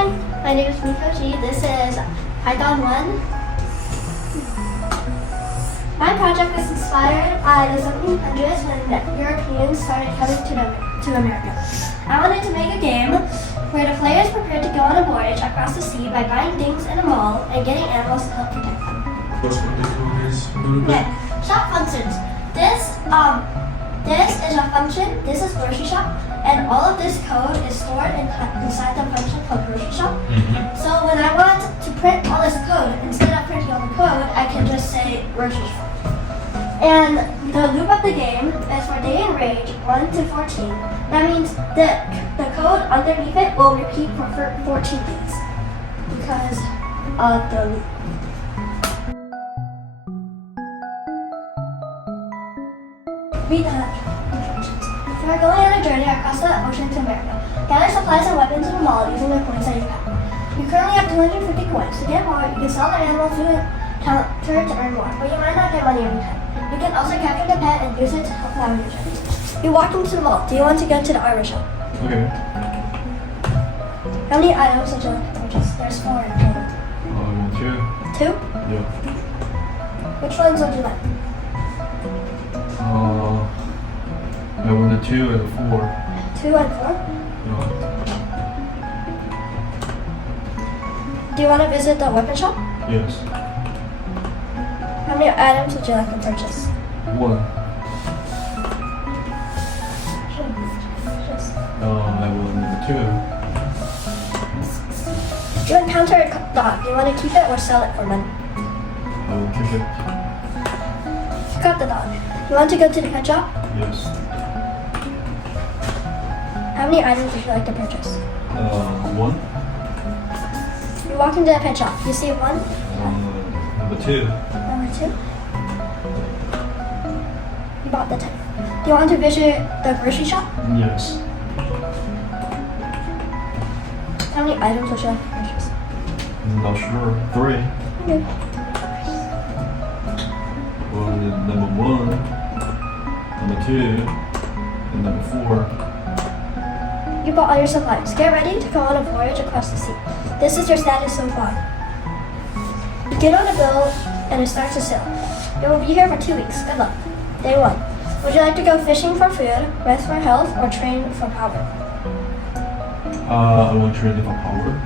Hi, my name is Mikko G. This is Python 1. My project was inspired by the 1700s when Europeans started coming to America. I wanted to make a game where the players prepared to go on a voyage across the sea by buying things in a mall and getting animals to help protect them. What's what the code is a little bit? Okay, shop functions. This is a function, this is grocery shop, and all of this code is stored inside the function called grocery shop. So when I want to print all this code, instead of printing all the code, I can just say grocery shop. And the loop of the game is for day and range 1 to 14. That means that the code underneath it will repeat for 14 days because of the loop. Read the instructions. You are going on a journey across the ocean to America. Gather supplies and weapons in the mall using the coins that you have. You currently have 250 coins. To get more, you can sell the animal to a counter to earn more, but you might not get money every time. You can also capture the pet and use it to help out your journey. You walk into the mall. Do you want to go to the armor shop? Okay. How many items would you like to purchase? There's 4 in total. Two. 2? Yeah. Which ones would you like? I want the 2 and the 4. 2 and 4? Yeah. Do you want to visit the weapon shop? Yes. How many items would you like to purchase? 1. Just I want 2. you encounter a dog. Do you want to keep it or sell it for money? I will keep it. You got the dog. You want to go to the pet shop? Yes. How many items would you like to purchase? 1. You walk into the pet shop. You see 1, Number 2. number 2. You bought the 10. Do you want to visit the grocery shop? Yes. How many items would you like to purchase? Not sure. 3. Okay. Well, number 1, number 2, and number 4. You bought all your supplies. Get ready to go on a voyage across the sea. This is your status so far. You get on a boat and it starts to sail. You will be here for 2 weeks. Good luck. Day 1. Would you like to go fishing for food, rest for health, or train for power? I want to trade it for power.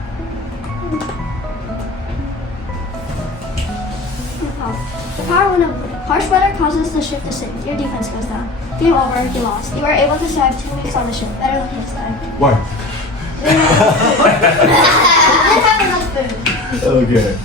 The power went over. Harsh weather causes the ship to sink. Your defense goes down. Game over. You lost. You were able to survive 2 weeks on the ship. Better luck next time. Why? You didn't have enough food. Okay.